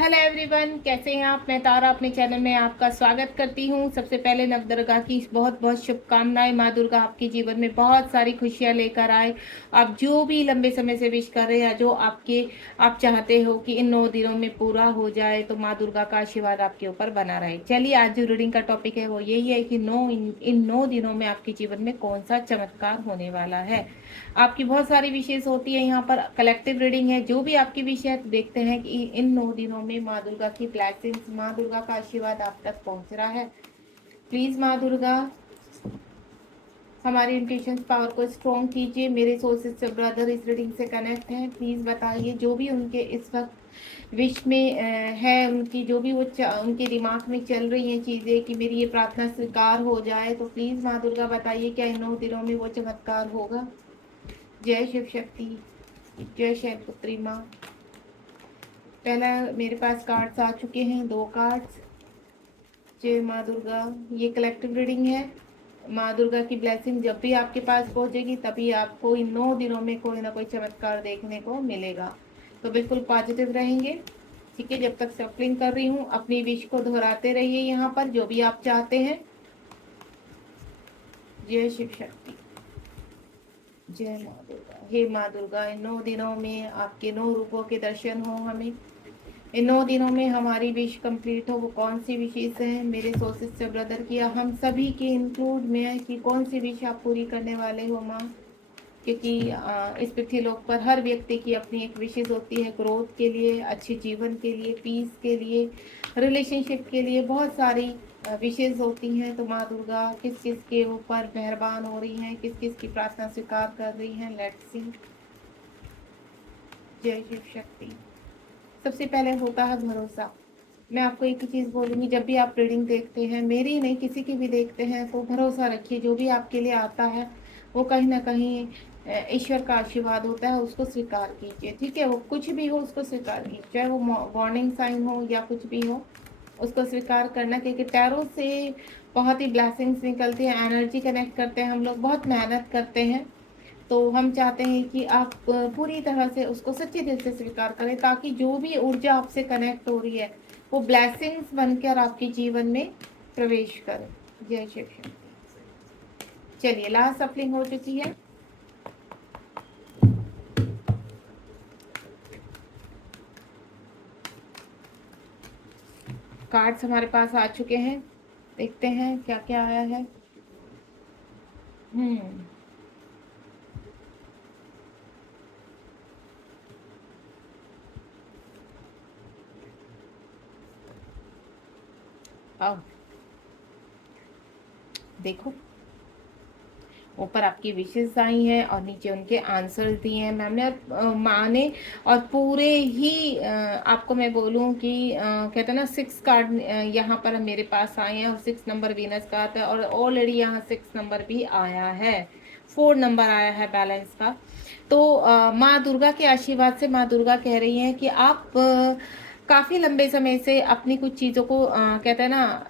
Hello everyone, कैसे हैं आप। मैं तारा अपने चैनल में आपका स्वागत करती हूं। सबसे पहले नवदुर्गा की बहुत बहुत शुभकामनाएं। माँ दुर्गा आपके जीवन में बहुत सारी खुशियां लेकर आए। आप जो भी लंबे समय से विश कर रहे हैं, जो आप चाहते हो कि इन 9 दिनों में पूरा हो जाए, तो माँ दुर्गा का आशीर्वाद आपके ऊपर बना रहे। चलिए, आज जो रीडिंग का टॉपिक है वो यही है कि इन 9 दिनों में आपके जीवन में कौन सा चमत्कार होने वाला है। आपकी बहुत सारी विशेष होती है, यहाँ पर कलेक्टिव रीडिंग है। जो भी आपकी विषय है, देखते हैं कि इन 9 दिनों में माँ दुर्गा की ब्लेसिंग्स, माँ दुर्गा का आशीर्वाद आप तक पहुंच रहा है। प्लीज माँ दुर्गा हमारी इंट्यूशन पावर को स्ट्रॉन्ग कीजिए। मेरे सोर्सेज से ब्रदर इस रीडिंग से कनेक्ट हैं, प्लीज बताइए जो भी उनके इस वक्त विश में है, उनकी जो भी उनके दिमाग में चल रही हैं चीज़ें कि मेरी ये प्रार्थना स्वीकार हो जाए, तो प्लीज़ माँ दुर्गा बताइए क्या इन 9 दिनों में वो चमत्कार होगा। जय शिव शक्ति, जय शैलपुत्री माँ। पहला मेरे पास कार्ड्स आ चुके हैं, 2 कार्ड्स। जय माँ दुर्गा। ये कलेक्टिव रीडिंग है। माँ दुर्गा की ब्लेसिंग जब भी आपके पास पहुंचेगी, तभी आपको इन 9 दिनों में कोई ना कोई चमत्कार देखने को मिलेगा। तो बिल्कुल पॉजिटिव रहेंगे, ठीक है। जब तक सफलिंग कर रही हूँ, अपनी विश को दोहराते रहिए यहाँ पर, जो भी आप चाहते हैं। जय शिव शक्ति, जय माँ दुर्गा। हे माँ दुर्गा, इन 9 दिनों में आपके 9 रूपों के दर्शन हो हमें। इन 9 दिनों में हमारी विश कंप्लीट हो। वो कौन सी विशेष है मेरे सोर्सेज से ब्रदर किया हम सभी के इंक्लूड में है कि कौन सी विश आप पूरी करने वाले हो माँ। क्योंकि इस पृथ्वीलोक पर हर व्यक्ति की अपनी एक विशेष होती है, ग्रोथ के लिए, अच्छे जीवन के लिए, पीस के लिए, रिलेशनशिप के लिए, बहुत सारी विशेष होती हैं। तो माँ दुर्गा किस किस के ऊपर मेहरबान हो रही हैं, किस किस की प्रार्थना स्वीकार कर रही हैं, लेट्स सी। जय शिव शक्ति। सबसे पहले होता है भरोसा। मैं आपको एक ही चीज़ बोलूँगी, जब भी आप रीडिंग देखते हैं, मेरी नहीं किसी की भी देखते हैं, तो भरोसा रखिए जो भी आपके लिए आता है वो कहीं ना कहीं ईश्वर का आशीर्वाद होता है। उसको स्वीकार कीजिए, ठीक है। वो कुछ भी हो उसको स्वीकार कीजिए, चाहे वो वार्निंग साइन हो या कुछ भी हो, उसको स्वीकार करना। क्योंकि टैरो से बहुत ही ब्लेसिंग्स निकलती है, एनर्जी कनेक्ट करते हैं हम लोग, बहुत मेहनत करते हैं। तो हम चाहते हैं कि आप पूरी तरह से उसको सच्चे दिल से स्वीकार करें, ताकि जो भी ऊर्जा आपसे कनेक्ट हो रही है वो ब्लेसिंग्स बनकर आपके जीवन में प्रवेश करे। जय शिव शक्ति। चलिए, लास्ट सफलिंग हो चुकी है। कार्ड्स हमारे पास आ चुके हैं, देखते हैं क्या क्या आया है। आओ देखो, ऊपर आपकी विशेष आई हैं और नीचे उनके आंसर दिए हैं मैम ने और माँ ने। और पूरे ही आपको मैं बोलूँ कि कहते हैं ना, 6 कार्ड यहाँ पर मेरे पास आए हैं और 6 नंबर वीनस का आता है, और ऑलरेडी यहाँ 6 नंबर भी आया है, 4 नंबर आया है बैलेंस का। तो माँ दुर्गा के आशीर्वाद से माँ दुर्गा कह रही हैं कि आप काफ़ी लंबे समय से अपनी कुछ चीज़ों को कहते हैं ना,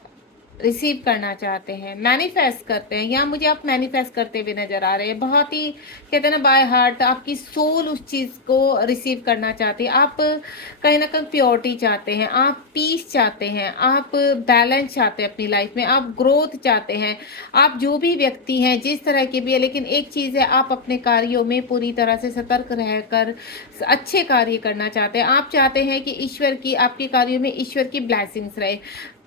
रिसीव करना चाहते हैं, मैनिफेस्ट करते हैं, या मुझे आप मैनिफेस्ट करते हुए नजर आ रहे हैं। बहुत ही कहते हैं ना, बाय हार्ट आपकी सोल उस चीज़ को रिसीव करना चाहती है। आप कहीं ना कहीं प्योरिटी चाहते हैं, आप पीस चाहते हैं, आप बैलेंस चाहते हैं अपनी लाइफ में, आप ग्रोथ चाहते हैं। आप जो भी व्यक्ति हैं, जिस तरह के भी है, लेकिन एक चीज़ है, आप अपने कार्यों में पूरी तरह से सतर्क रहकर अच्छे कार्य करना चाहते हैं। आप चाहते हैं कि ईश्वर की, आपके कार्यों में ईश्वर की ब्लेसिंग्स रहे,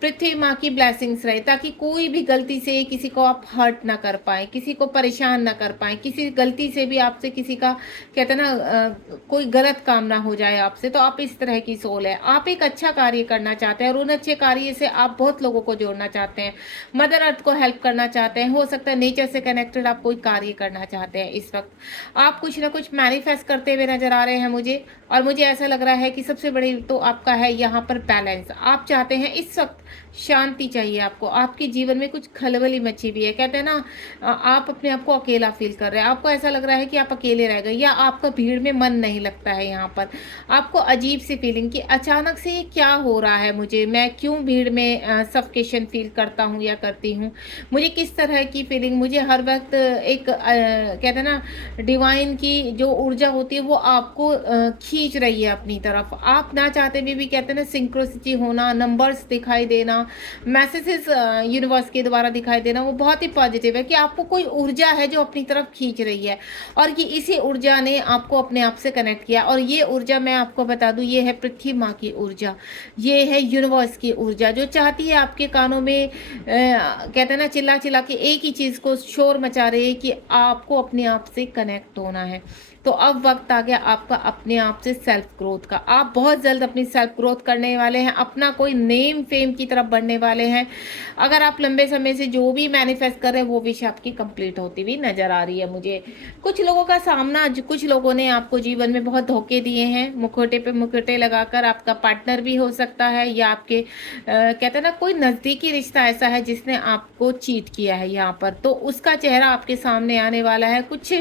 पृथ्वी माँ की ब्लेसिंग्स रहे, ताकि कोई भी गलती से किसी को आप हर्ट ना कर पाए, किसी को परेशान ना कर पाए, किसी गलती से भी आपसे किसी का कहते हैं ना कोई गलत काम ना हो जाए आपसे। तो आप इस तरह की सोल है, आप एक अच्छा कार्य करना चाहते हैं, और उन अच्छे कार्य से आप बहुत लोगों को जोड़ना चाहते हैं, मदर अर्थ को हेल्प करना चाहते हैं। हो सकता है नेचर से कनेक्टेड आप कोई कार्य करना चाहते हैं। इस वक्त आप कुछ ना कुछ मैनिफेस्ट करते हुए नजर आ रहे हैं मुझे, और मुझे ऐसा लग रहा है कि सबसे बड़ी तो आपका है यहाँ पर बैलेंस। आप चाहते हैं, इस वक्त शांति चाहिए आपको, आपके जीवन में कुछ खलबली मची हुई है। कहते हैं ना, आप अपने आप को अकेला फील कर रहे हैं, आपको ऐसा लग रहा है कि आप अकेले रह गए, या आपका भीड़ में मन नहीं लगता है। यहाँ पर आपको अजीब सी फीलिंग कि अचानक से ये क्या हो रहा है मुझे, मैं क्यों भीड़ में सफकेशन फील करता हूँ या करती हूँ, मुझे किस तरह की फीलिंग, मुझे हर वक्त एक कहते हैं ना, डिवाइन की जो ऊर्जा होती है वो आपको खींच रही है अपनी तरफ। आप ना चाहते हुए भी कहते हैं ना सिंक्रोसिटी होना, नंबर्स दिखाई देना, मैसेजेस यूनिवर्स के द्वारा दिखाई देना, वो बहुत ही पॉजिटिव है कि आपको कोई ऊर्जा है जो अपनी तरफ खींच रही है, और ये इसी ऊर्जा ने आपको अपने आप से कनेक्ट किया। और ये ऊर्जा मैं आपको बता दूं, ये है पृथ्वी माँ की ऊर्जा, ये है यूनिवर्स की ऊर्जा, जो चाहती है आपके कानों में कहते हैं ना चिल्ला चिल्ला के एक ही चीज़ को शोर मचा रही है कि आपको अपने आप से कनेक्ट होना है। तो अब वक्त आ गया आपका अपने आप से सेल्फ ग्रोथ का। आप बहुत जल्द अपनी सेल्फ ग्रोथ करने वाले हैं, अपना कोई नेम फेम की तरफ बढ़ने वाले हैं। अगर आप लंबे समय से जो भी मैनिफेस्ट कर रहे हैं वो विश आपकी कंप्लीट होती हुई नजर आ रही है मुझे। कुछ लोगों का सामना, कुछ लोगों ने आपको जीवन में बहुत धोखे दिए हैं, मुखौटे पे मुखौटे लगाकर। आपका पार्टनर भी हो सकता है, या आपके कहते हैं ना कोई नज़दीकी रिश्ता ऐसा है जिसने आपको चीट किया है यहाँ पर, तो उसका चेहरा आपके सामने आने वाला है। कुछ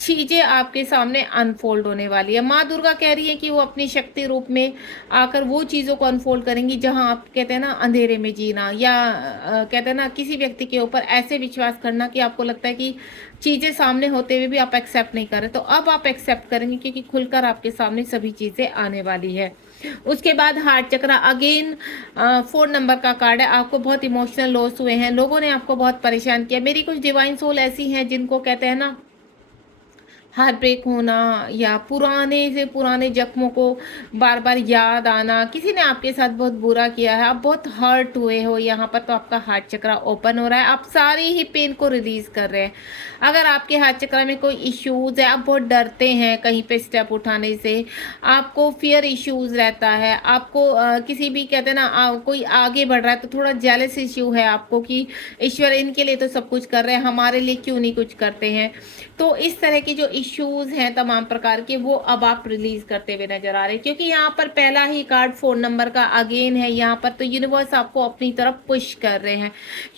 चीज़ें आपके सामने अनफोल्ड होने वाली है। माँ दुर्गा कह रही है कि वो अपनी शक्ति रूप में आकर वो चीज़ों को अनफोल्ड करेंगी जहाँ आप कहते हैं ना अंधेरे में जीना, या कहते हैं ना किसी व्यक्ति के ऊपर ऐसे विश्वास करना कि आपको लगता है कि चीज़ें सामने होते हुए भी आप एक्सेप्ट नहीं कर रहे, तो अब आप एक्सेप्ट करेंगे क्योंकि खुलकर आपके सामने सभी चीज़ें आने वाली है। उसके बाद हार्ट चक्रा, अगेन 4 नंबर का कार्ड है। आपको बहुत इमोशनल लॉस हुए हैं, लोगों ने आपको बहुत परेशान किया। मेरी कुछ डिवाइन सोल ऐसी हैं जिनको कहते हैं ना हार्ट ब्रेक होना, या पुराने से पुराने जख्मों को बार बार याद आना, किसी ने आपके साथ बहुत बुरा किया है, आप बहुत हर्ट हुए हो यहाँ पर, तो आपका हार्ट चक्रा ओपन हो रहा है। आप सारी ही पेन को रिलीज कर रहे हैं। अगर आपके हार्ट चक्रा में कोई इश्यूज है, आप बहुत डरते हैं कहीं पे स्टेप उठाने से, आपको फियर इश्यूज रहता है, आपको किसी भी कहते हैं ना कोई आगे बढ़ रहा है तो थोड़ा जेलस इश्यू है आपको कि ईश्वर इनके लिए तो सब कुछ कर रहे हैं, हमारे लिए क्यों नहीं कुछ करते हैं। तो इस तरह की जो इश्यूज हैं तमाम प्रकार के, वो अब आप रिलीज करते हुए नजर आ रहे हैं, क्योंकि यहाँ पर पहला ही कार्ड 4 नंबर का अगेन है यहाँ पर। तो यूनिवर्स आपको अपनी तरफ पुश कर रहे हैं।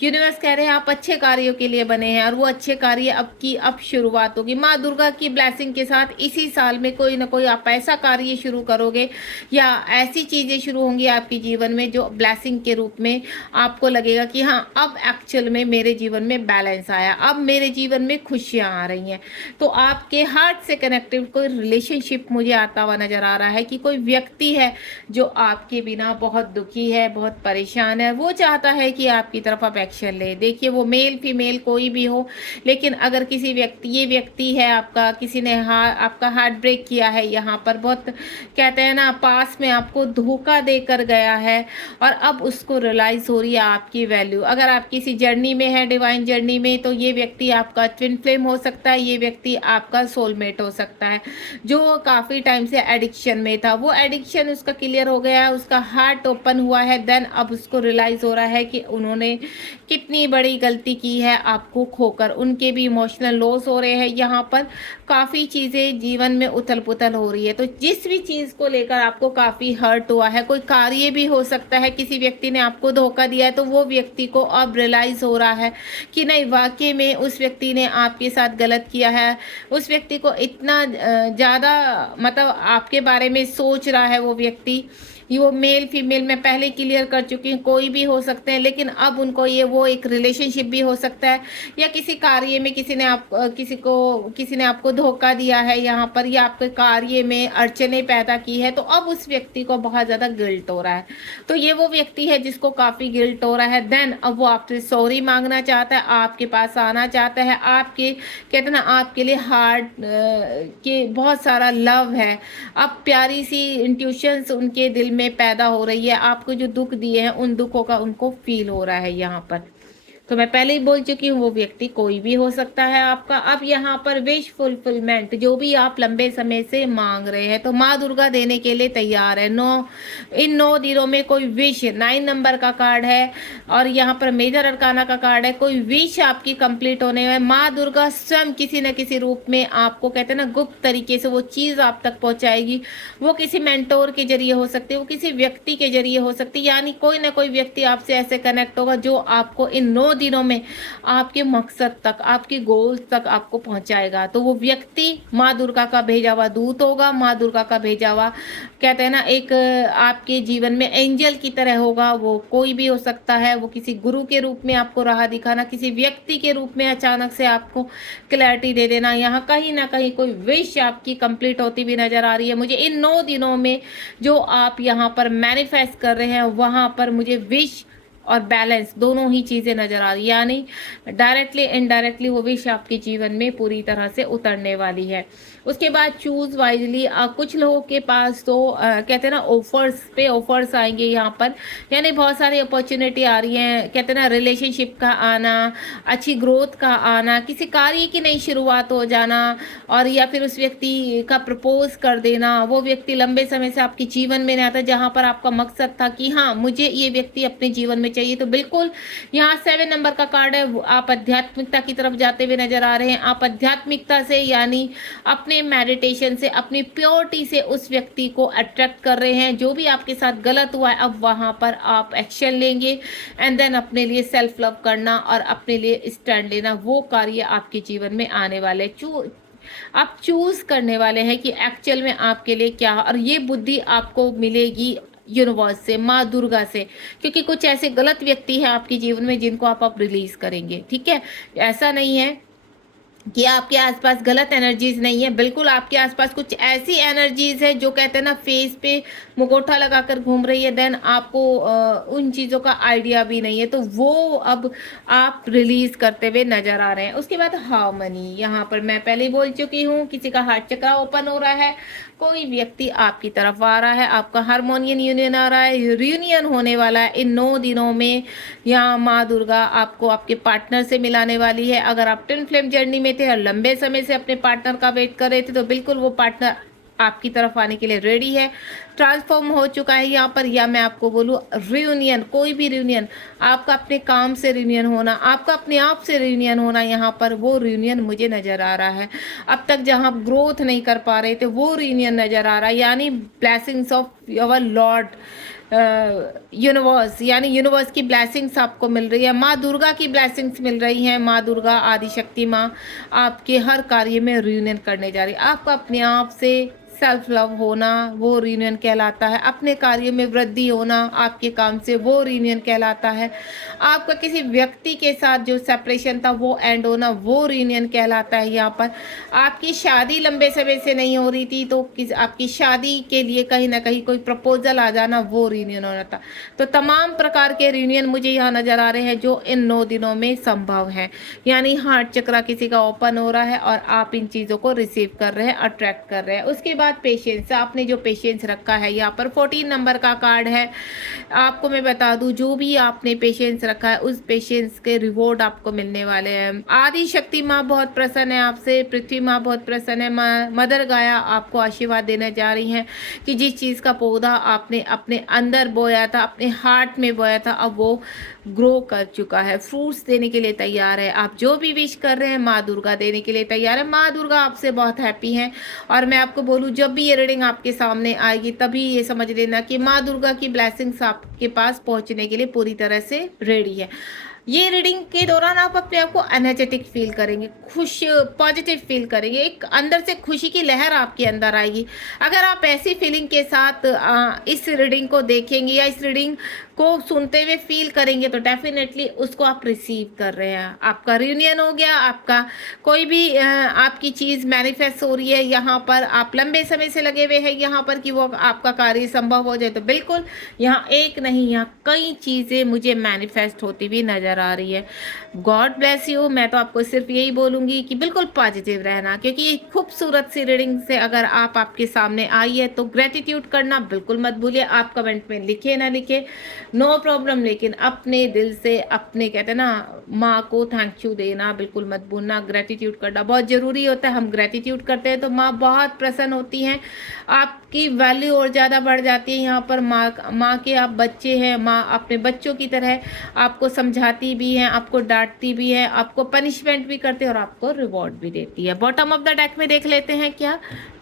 यूनिवर्स कह रहे हैं आप अच्छे कार्यों के लिए बने हैं, और वो अच्छे कार्य अब शुरुआत होगी। माँ दुर्गा की ब्लेसिंग के साथ इसी साल में कोई ना कोई आप ऐसा कार्य शुरू करोगे, या ऐसी चीजें शुरू होंगी आपके जीवन में जो ब्लेसिंग के रूप में आपको लगेगा कि हाँ अब एक्चुअल में मेरे जीवन में बैलेंस आया, अब मेरे जीवन में खुशियां आ रही हैं। तो आपके हार्ट से कनेक्टेड कोई रिलेशनशिप मुझे आता हुआ नजर आ रहा है कि कोई व्यक्ति है जो आपके बिना बहुत दुखी है, बहुत परेशान है, वो चाहता है कि आपकी तरफ आप एक्शन ले। देखिए वो मेल फीमेल कोई भी हो, लेकिन अगर किसी व्यक्ति, ये व्यक्ति है आपका, किसी ने आपका हार्ट ब्रेक किया है यहाँ पर, बहुत कहते हैं ना पास में आपको धोखा देकर गया है, और अब उसको रियलाइज हो रही है आपकी वैल्यू। अगर आप किसी जर्नी में है, डिवाइन जर्नी में, तो ये व्यक्ति आपका ट्विन फ्लेम हो सकता है, ये व्यक्ति आपका सोलमेट हो सकता है, जो काफ़ी टाइम से एडिक्शन में था। वो एडिक्शन उसका क्लियर हो गया है, उसका हार्ट ओपन हुआ है, देन अब उसको रियलाइज़ हो रहा है कि उन्होंने कितनी बड़ी गलती की है आपको खोकर। उनके भी इमोशनल लॉस हो रहे हैं यहाँ पर, काफ़ी चीज़ें जीवन में उथल पुथल हो रही है। तो जिस भी चीज़ को लेकर आपको काफ़ी हर्ट हुआ है, कोई कार्य भी हो सकता है, किसी व्यक्ति ने आपको धोखा दिया है, तो वो व्यक्ति को अब रियलाइज़ हो रहा है कि नहीं वाकई में उस व्यक्ति ने आपके साथ गलत किया है। उस व्यक्ति को इतना ज़्यादा मतलब आपके बारे में सोच रहा है वो व्यक्ति, ये वो मेल फीमेल मैं पहले क्लियर कर चुकी हूँ, कोई भी हो सकते हैं, लेकिन अब उनको ये वो एक रिलेशनशिप भी हो सकता है, या किसी कार्य में किसी ने आपको धोखा दिया है यहाँ पर, या आपके कार्य में अड़चने पैदा की है, तो अब उस व्यक्ति को बहुत ज़्यादा गिल्ट हो रहा है। तो ये वो व्यक्ति है जिसको काफ़ी गिल्ट हो रहा है। देन अब वो आपसे सॉरी मांगना चाहता है, आपके पास आना चाहता है, आपके कहते हैं ना आपके लिए हार्ट के बहुत सारा लव है। अब प्यारी सी इंट्यूशंस उनके दिल में पैदा हो रही है, आपको जो दुख दिए हैं उन दुखों का उनको फील हो रहा है यहाँ पर। तो मैं पहले ही बोल चुकी हूँ वो व्यक्ति कोई भी हो सकता है आपका। अब यहाँ पर विश फुलफिलमेंट जो भी आप लंबे समय से मांग रहे हैं, तो माँ दुर्गा देने के लिए तैयार है। इन 9 दिनों में कोई विश, 9 नंबर का कार्ड है, और यहाँ पर मेजर अरकाना का कार्ड है। कोई विश आपकी कंप्लीट होने में माँ दुर्गा स्वयं किसी न किसी रूप में आपको कहते हैं ना गुप्त तरीके से वो चीज़ आप तक पहुँचाएगी। वो किसी मेंटोर के जरिए हो सकती है, वो किसी व्यक्ति के जरिए हो सकती है, यानी कोई ना कोई व्यक्ति आपसे ऐसे कनेक्ट होगा जो आपको इन 9 दिनों में आपके मकसद तक, आपके गोल्स तक आपको पहुँचाएगा। तो वो व्यक्ति माँ दुर्गा का भेजा हुआ दूत होगा, माँ दुर्गा का भेजा हुआ कहते हैं ना एक आपके जीवन में एंजल की तरह होगा। वो कोई भी हो सकता है, वो किसी गुरु के रूप में आपको राह दिखाना, किसी व्यक्ति के रूप में अचानक से आपको क्लैरिटी दे देना। यहाँ कहीं ना कहीं कोई विश आपकी कंप्लीट होती हुई नजर आ रही है मुझे इन 9 दिनों में। जो आप यहाँ पर मैनिफेस्ट कर रहे हैं वहां पर मुझे विश और बैलेंस दोनों ही चीजें नजर आ रही है, यानी डायरेक्टली इनडायरेक्टली वो विश आपके जीवन में पूरी तरह से उतरने वाली है। उसके बाद चूज वाइजली। कुछ लोगों के पास तो कहते हैं ना ऑफर्स पे ऑफर्स आएंगे यहाँ पर, यानी बहुत सारी अपॉर्चुनिटी आ रही हैं। कहते हैं ना रिलेशनशिप का आना, अच्छी ग्रोथ का आना, किसी कार्य की नई शुरुआत हो जाना, और या फिर उस व्यक्ति का प्रपोज कर देना। वो व्यक्ति लंबे समय से आपके जीवन में नहीं आता, जहां पर आपका मकसद था कि हाँ मुझे ये व्यक्ति अपने जीवन में चाहिए। तो बिल्कुल यहाँ 7 नंबर का कार्ड है। आप आध्यात्मिकता की तरफ जाते हुए नजर आ रहे हैं। आप आध्यात्मिकता से यानी अपने मेडिटेशन से, अपनी प्योरिटी से उस व्यक्ति को अट्रैक्ट कर रहे हैं। जो भी आपके साथ गलत हुआ है अब वहां पर आप एक्शन लेंगे एंड देन अपने लिए सेल्फ लव करना और अपने लिए स्टैंड लेना, वो कार्य आपके जीवन में आने वाले। आप चूज करने वाले हैं कि एक्चुअल में आपके लिए क्या, और ये बुद्धि आपको मिलेगी यूनिवर्स से, माँ दुर्गा से, क्योंकि कुछ ऐसे गलत व्यक्ति हैं आपके जीवन में जिनको आप रिलीज करेंगे। ठीक है, ऐसा नहीं है कि आपके आसपास गलत एनर्जीज नहीं है, बिल्कुल आपके आसपास कुछ ऐसी एनर्जीज है जो कहते हैं ना फेस पे मुखौटा लगाकर घूम रही है, देन आपको उन चीज़ों का आइडिया भी नहीं है, तो वो अब आप रिलीज करते हुए नजर आ रहे हैं। उसके बाद हार्मनी। यहाँ पर मैं पहले ही बोल चुकी हूँ, किसी का हार्ट चक्र ओपन हो रहा है, कोई व्यक्ति आपकी तरफ आ रहा है, आपका हार्मोनियन यूनियन आ रहा है, रियूनियन होने वाला है इन 9 दिनों में। यहाँ माँ दुर्गा आपको आपके पार्टनर से मिलाने वाली है। अगर आप ट्विन फ्लेम जर्नी में थे और लंबे समय से अपने पार्टनर का वेट कर रहे थे तो बिल्कुल वो पार्टनर आपकी तरफ आने के लिए रेडी है, ट्रांसफॉर्म हो चुका है यहाँ पर। या मैं आपको बोलूँ रियूनियन, कोई भी रियूनियन, आपका अपने काम से रियूनियन होना, आपका अपने आप से रियूनियन होना, यहाँ पर वो रियूनियन मुझे नज़र आ रहा है। अब तक जहाँ ग्रोथ नहीं कर पा रहे थे वो रियूनियन नज़र आ रहा है, यानी blessings of our Lord universe, यानी यूनिवर्स की ब्लेसिंग्स आपको मिल रही है, माँ दुर्गा की ब्लेसिंग्स मिल रही हैं। माँ दुर्गा आदिशक्ति माँ आपके हर कार्य में रियूनियन करने जा रही है। आपका अपने आप से सेल्फ लव होना वो रियूनियन कहलाता है, अपने कार्य में वृद्धि होना आपके काम से वो रियूनियन कहलाता है, आपका किसी व्यक्ति के साथ जो सेपरेशन था वो एंड होना वो रियूनियन कहलाता है। यहाँ पर आपकी शादी लंबे समय से नहीं हो रही थी तो आपकी शादी के लिए कहीं ना कहीं कोई प्रपोजल आ जाना वो रियूनियन होना था। तो तमाम प्रकार के रियूनियन मुझे यहाँ नजर आ रहे हैं जो इन 9 दिनों में संभव है, यानी हार्ट चक्र किसी का ओपन हो रहा है और आप इन चीज़ों को रिसीव कर रहे हैं, अट्रैक्ट कर रहे हैं। उसके बाद पेशेंस, आपने जो पेशेंस रखा है, यहाँ पर 14 नंबर का कार्ड है। आपको मैं बता दूं जो भी आपने पेशेंस रखा है उस पेशेंस के रिवॉर्ड आपको मिलने वाले हैं। आदि शक्ति माँ बहुत प्रसन्न है आपसे, पृथ्वी माँ बहुत प्रसन्न है, मदर गाया आपको आशीर्वाद देने जा रही हैं कि जिस चीज़ का पौधा आपने अपने अंदर बोया था, अपने हार्ट में बोया था, अब वो ग्रो कर चुका है, फ्रूट्स देने के लिए तैयार है। आप जो भी विश कर रहे हैं माँ दुर्गा देने के लिए तैयार है। माँ दुर्गा आपसे बहुत हैप्पी हैं, और मैं आपको बोलूँ जब भी ये रीडिंग आपके सामने आएगी तभी ये समझ लेना कि माँ दुर्गा की ब्लेसिंग्स आपके पास पहुंचने के लिए पूरी तरह से रेडी है। ये रीडिंग के दौरान आप अपने आप को एनर्जेटिक फील करेंगे, खुश पॉजिटिव फील करेंगे, एक अंदर से खुशी की लहर आपके अंदर आएगी। अगर आप ऐसी फीलिंग के साथ इस रीडिंग को देखेंगे या इस रीडिंग को सुनते हुए फील करेंगे तो डेफिनेटली उसको आप रिसीव कर रहे हैं। आपका रियूनियन हो गया, आपका कोई भी आपकी चीज़ मैनिफेस्ट हो रही है, यहाँ पर आप लंबे समय से लगे हुए हैं यहाँ पर कि वो आपका कार्य संभव हो जाए, तो बिल्कुल यहाँ एक नहीं यहाँ कई चीज़ें मुझे मैनिफेस्ट होती हुई नज़र आ रही है। God bless you. मैं तो आपको सिर्फ यही बोलूँगी कि बिल्कुल पॉजिटिव रहना, क्योंकि ये खूबसूरत सी रीडिंग से अगर आपके सामने आई है तो ग्रेटिट्यूड करना बिल्कुल मत भूलिए। आप कमेंट में लिखे ना लिखे नो प्रॉब्लम, लेकिन अपने दिल से अपने कहते हैं ना माँ को थैंक यू देना बिल्कुल मत भूलना। ग्रेटिट्यूड करना बहुत ज़रूरी होता है, हम ग्रेटिट्यूड करते हैं तो माँ बहुत प्रसन्न होती हैं। आप आपकी वैल्यू और ज़्यादा बढ़ जाती है। यहाँ पर माँ के आप बच्चे हैं, माँ अपने बच्चों की तरह आपको समझाती भी हैं, आपको डांटती भी है, आपको पनिशमेंट भी करती है और आपको रिवॉर्ड भी देती है। बॉटम ऑफ द डेक में देख लेते हैं क्या,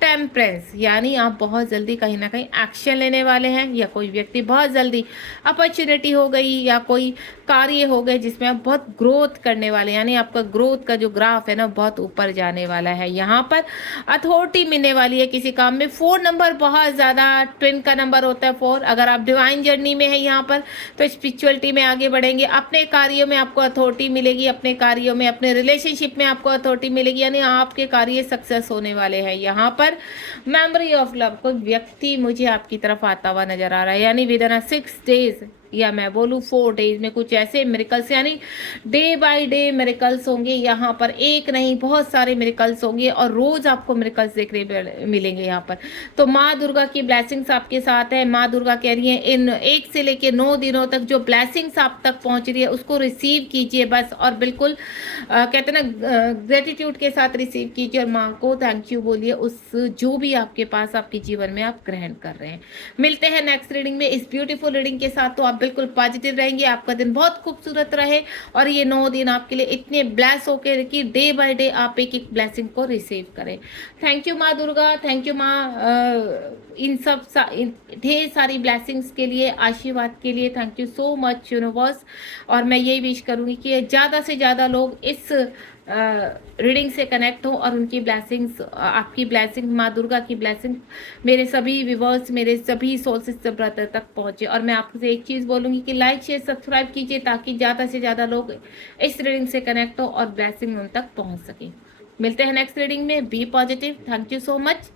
टेम्परेंस, यानी आप बहुत जल्दी कहीं ना कहीं एक्शन लेने वाले हैं, या कोई व्यक्ति बहुत जल्दी अपॉर्चुनिटी हो गई या कोई कार्य हो गए जिसमें आप बहुत ग्रोथ करने वाले, यानी आपका ग्रोथ का जो ग्राफ है ना बहुत ऊपर जाने वाला है। यहाँ पर अथॉरिटी मिलने वाली है किसी काम में। 4 नंबर बहुत ज़्यादा ट्विन का नंबर होता है 4। अगर आप डिवाइन जर्नी में है यहाँ पर तो स्पिरिचुअलिटी में आगे बढ़ेंगे, अपने कार्यों में आपको अथॉरिटी मिलेगी, अपने कार्यों में, अपने रिलेशनशिप में आपको अथॉरिटी मिलेगी, यानी आपके कार्य सक्सेस होने वाले हैं। यहाँ पर मेमोरी ऑफ लव, कोई व्यक्ति मुझे आपकी तरफ आता हुआ नजर आ रहा है, यानी विद इन 6 डेज या मैं बोलूँ 4 डेज में कुछ ऐसे मिरेकल्स, यानी डे बाय डे मिरेकल्स होंगे। यहाँ पर एक नहीं बहुत सारे मिरेकल्स होंगे और रोज आपको मिरेकल्स देखने मिलेंगे यहाँ पर। तो माँ दुर्गा की ब्लेसिंग्स आपके साथ है। माँ दुर्गा कह रही है इन 1 से लेकर 9 दिनों तक जो ब्लेसिंग्स आप तक पहुँच रही है उसको रिसीव कीजिए बस, और बिल्कुल कहते हैं ना ग्रेटिट्यूड के साथ रिसीव कीजिए और माँ को थैंक यू बोलिए उस जो भी आपके पास आपके जीवन में आप ग्रहण कर रहे हैं। मिलते हैं नेक्स्ट रीडिंग में इस ब्यूटीफुल रीडिंग के साथ। तो आप बिल्कुल पॉजिटिव रहेंगे, आपका दिन बहुत खूबसूरत रहे और ये 9 दिन आपके लिए इतने ब्लेस होकर कि डे बाय डे आप एक एक ब्लेसिंग को रिसीव करें। थैंक यू माँ दुर्गा, थैंक यू माँ इन सब ढेर सारी ब्लेसिंग्स के लिए, आशीर्वाद के लिए। Thank you so much universe. और मैं यही विश करूँगी कि ज़्यादा से ज़्यादा लोग इस रीडिंग से कनेक्ट हो और उनकी ब्लेसिंग्स, आपकी ब्लेसिंग, माँ दुर्गा की ब्लेसिंग मेरे सभी व्यूवर्स, मेरे सभी सोल सिस्टर ब्रदर तक पहुँचे। और मैं आपसे एक चीज़ बोलूँगी कि लाइक शेयर सब्सक्राइब कीजिए ताकि ज़्यादा से ज़्यादा लोग इस रीडिंग से कनेक्ट हो और ब्लेसिंग उन तक पहुँच सके। मिलते हैं नेक्स्ट रीडिंग में। Be positive. Thank you so much.